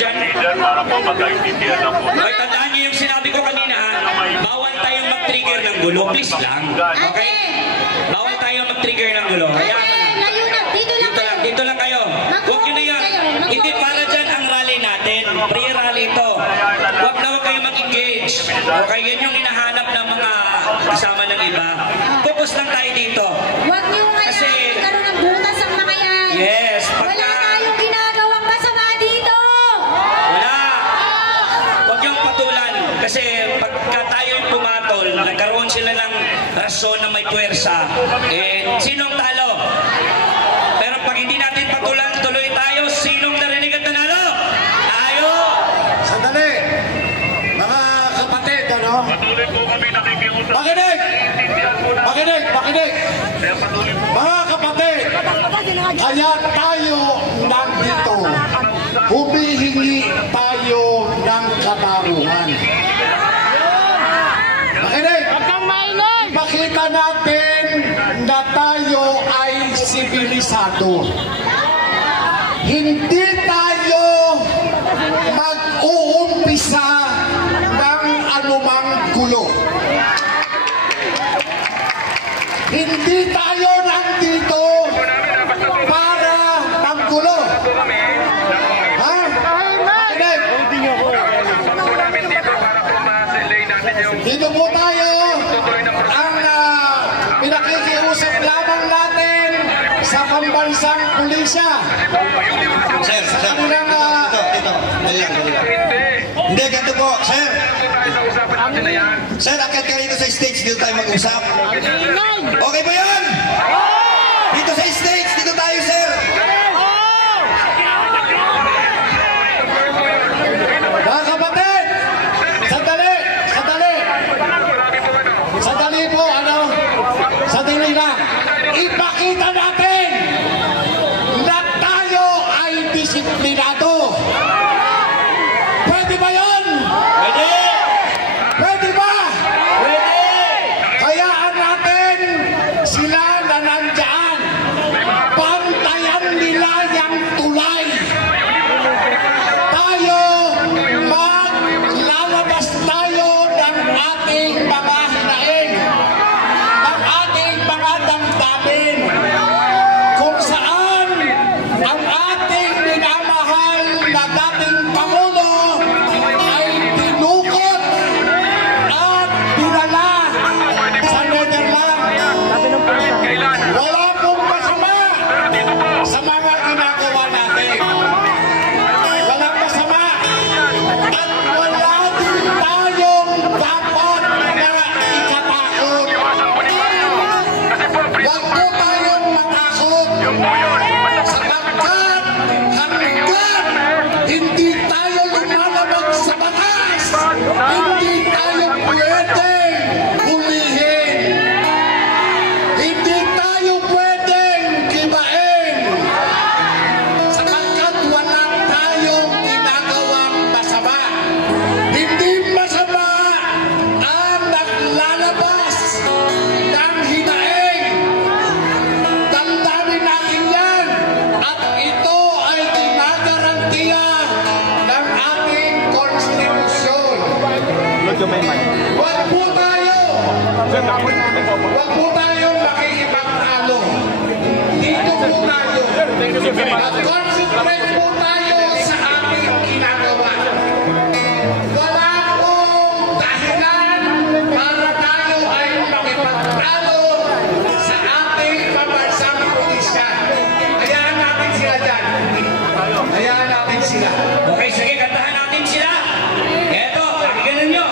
dyan. Ay, tandaan niyo yung sinabi ko kanina, ha? Bawal tayong mag-trigger ng gulo. Please lang. Okay? Bawal tayong mag-trigger ng gulo. Dito lang kayo. Huwag nyo na yan. Hindi para dyan ang rally natin. Pre-rally ito. Huwag kayo mag-engage. Okay? Yan yung hinahanap ng mga kasama ng iba. Focus lang tayo dito. Huwag nyo kasi magkaroon ng butas ang mga yan. Yes. Wala tayong ginagawang masama dito. Wala. Huwag yung patulan. Kasi pagka tayo'y pumatol, nagkaroon sila ng rason na may puwersa. Sinong talo? Pero pag hindi natin patulan, tuloy tayo. Sinong narinig at nanalo? Tayo! Sandali! Mga kapatid, ano? Patuloy po kami nakikiusap. Makinig! Makinig! Makinig! Mga kapatid, kaya tayo nandito. Humihingi tayo ng katarungan. Makinig! Makita natin na tayo ay sibilisado. Hindi tayo mag-uumpisa ng anumang gulo. Hindi tayo nandito para ng gulo. Ha? Makinig! Dito po tayo. Ang pinakikiusap lamang natin sa pambansang pulisya. Sir, hindi, ganito po, sir. Sir, akit ka rito sa stage, dito tayo mag-usap. Okay ba yan? Dito sa stage, dito tayo, sir. Mga kapatid, sandali, sandali. Sandali po, sandali lang. Ipakita natin na tayo ay disiplinado. Pwede ba yun? Pwede! Pwede ba? Pwede! Hayaan natin sila na nandyan. Pantayan nila yung tulay. Tayo, maglalabas tayo ng ating mga hinaing, ng ating mga damdamin, kung saan ang ating minamahal na dating Pangulo ay tinukot at dinala sa Netherlands. Wala pong masama sa mga ginagawa natin. Walang masama. At wala din tayong dapat na ikatakot. Huwag po tayong matakot. Sapagkat hanggang hindi tayo lumalabag sa batas, hindi tayo pwedeng hulihin. Hindi tayo pwedeng kibain. Sapagkat wala tayong ginagawang masama. Hindi masama ang naglalabas ng hinaing. Damdamin natin yan. At ito ay ginagarantiya ng ating konstitusyon. Huwag po tayo makikipag-talo. Dito po tayo. Mag-concentrate po tayo sa ating ginagawa. Wala pong dahilan para tayo ay makipag-talo sa ating pambansang pulisya. Hayaan natin sila dyan. Hayaan natin sila. Okay, sige, kantahan natin sila. Eto, pakinggan nyo.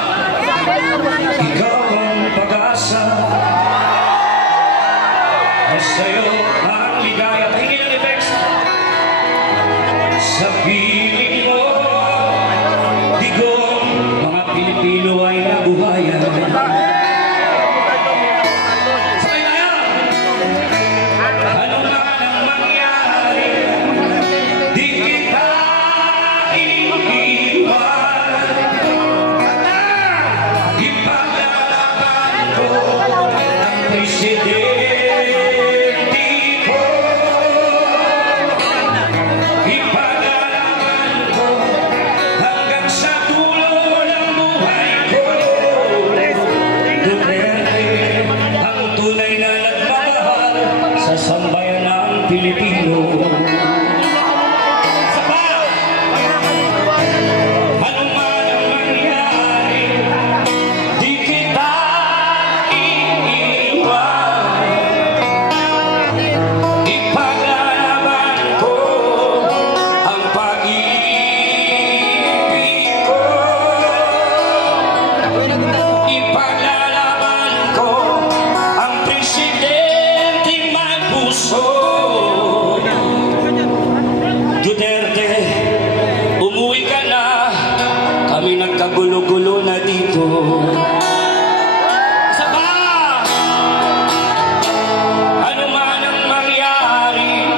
Ikaw ang pag-asa, sa'yo ang ligaya. Pakinggan ang effects. Sa piling mo, digong mga Pilipino ay nabuhayan. Sabay tayo! Ano man ang mangyari, di kita iniwan. Ipaglalaban ko ang presidente ko. Ipaglalaban ko Pilipino. Saba! Ano man ang mangyari, di kita iiwan. Ipaglalaban ko ang pag-ibig ko. Ipaglalaban ko ang presidenteng may puso. Duterte, umuwi ka na, kami nagkagulo-gulo na dito. Saba! Ano man ang mangyari,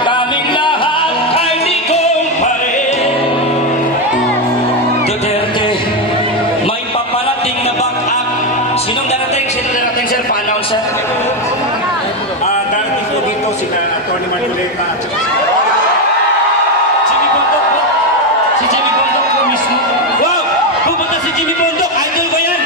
kaming lahat ay digong pa rin. Duterte, may paparating na back-up. Sinong darating? Sino darating, sir? Pa-announce, sir? Darating po dito sila Atty. Marcoleta at saka Jimmy Bondok po. Si Jimmy Bondok po mismo. Wow! Pupunta si Jimmy Bondok. Idol ko yan.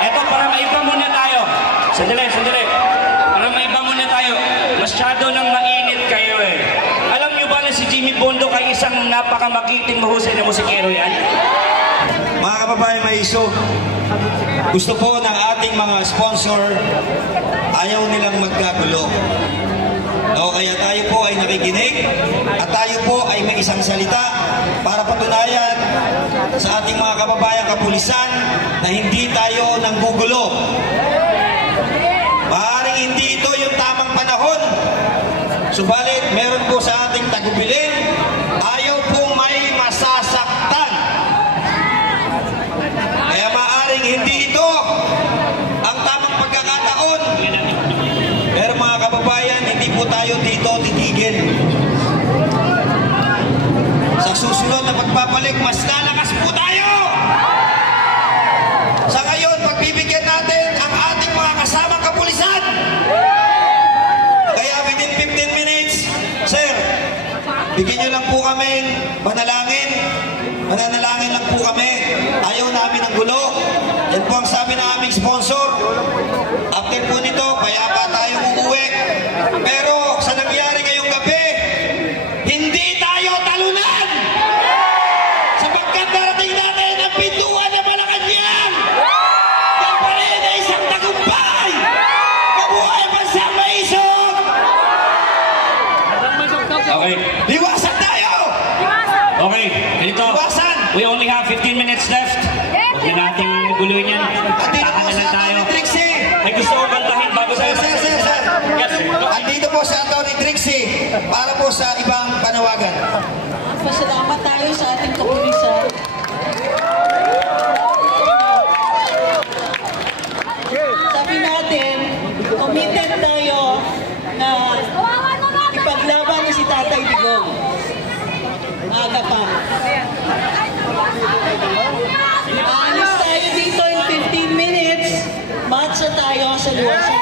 Eto para maiba muna tayo. Sandali. Para maiba muna tayo. Masyado nang mainit kayo eh. Alam niyo ba na si Jimmy Bondok ay isang napakamagiting mahusay na musikero yan? Mga kababayan, may iso. Gusto po ng ating mga sponsor, ayaw nilang magkagulo. No, kaya tayo po ay nakikinig at tayo po ay may isang salita para patunayan sa ating mga kababayang kapulisan na hindi tayo nanggugulo. Maaaring hindi ito yung tamang panahon. Subalit, meron po sa ating tagubilin, ayaw pong may masasaktan. Kaya maaaring hindi ito ang tamang pagkakataon. Pero mga kababayan, hindi po tayo dito titigil. Sa susunod na pagpapalik, mas lalakas po tayo! Sa ngayon, pagbibigyan natin ang ating mga kasamang kapulisan. Kaya within 15 minutes, sir, bigyan nyo lang po kami manalangin. Mananalangin lang po kami. Ayaw namin ng gulo. Yan po ang sabi ng aming sponsor. After po nito, payapa tayo uuwi. Pero sa nangyari ngayong gabi, hindi tayo talunan! Sapagkat darating natin ang pintuan ng Malacanang! Yan pa rin ay isang tagumpay! Mabuhay pa sa maisog! Okay. Liwasan tayo! Okay. Ganito. Liwasan! We only have 15 minutes left. Huwag na nating guluhin yan. Andito Taka po na lang sa tayo. Atty. Trixie! May gusto ko kantahin bago tayo. Sir. Yes, sir. Andito po sa Atty. Trixie para po sa ibang panawagan. Pasalamat tayo sa ating kapulisan. Sabi natin, committed tayo na ipaglaban ni si Tatay Digong. Aga pa. Aalis tayo dito in 15 minutes. Matcha tayo sa luwasan.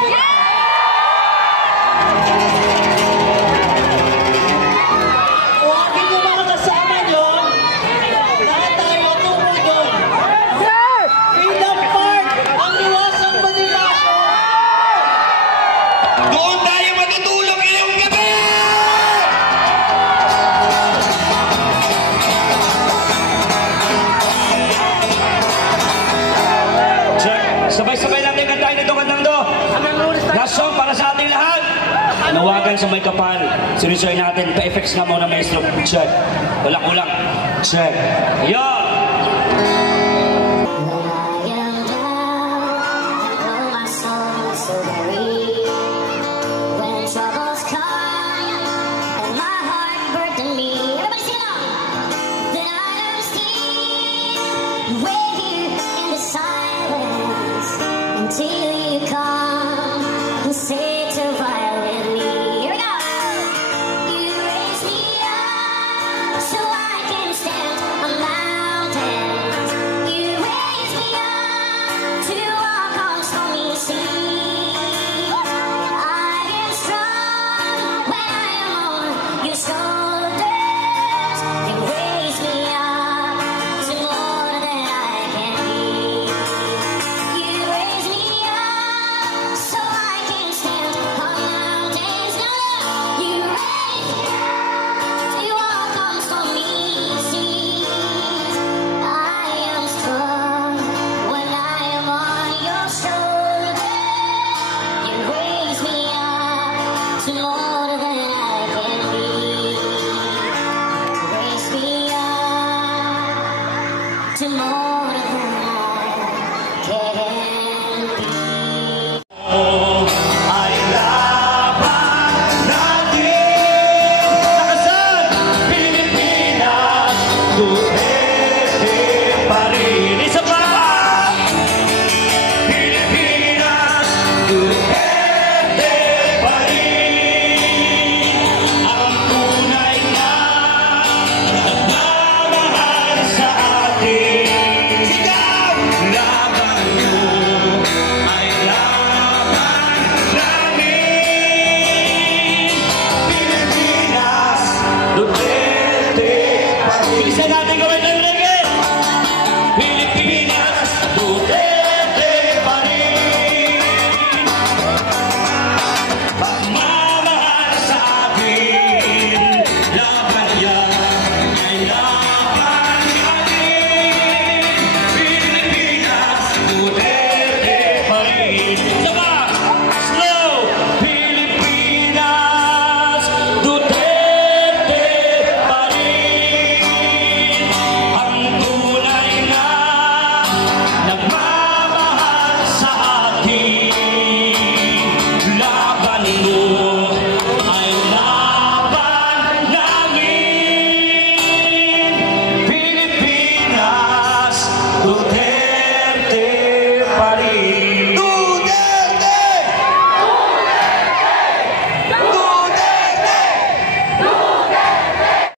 Huwagin yung mga kasama nyo. Lahat tayo tungo doon. Freedom Park, ang luwasang Bonifacio. Doon tayo matutulog ngayong gabi! Check. Sabay-sabay natin kantahin ito kantang do. Last song para sa ating lahat. Nawagan sa may kapal. Sinusoy natin. Pa-effects nga muna, maestro. Check. Wala kulang. Check. Yo!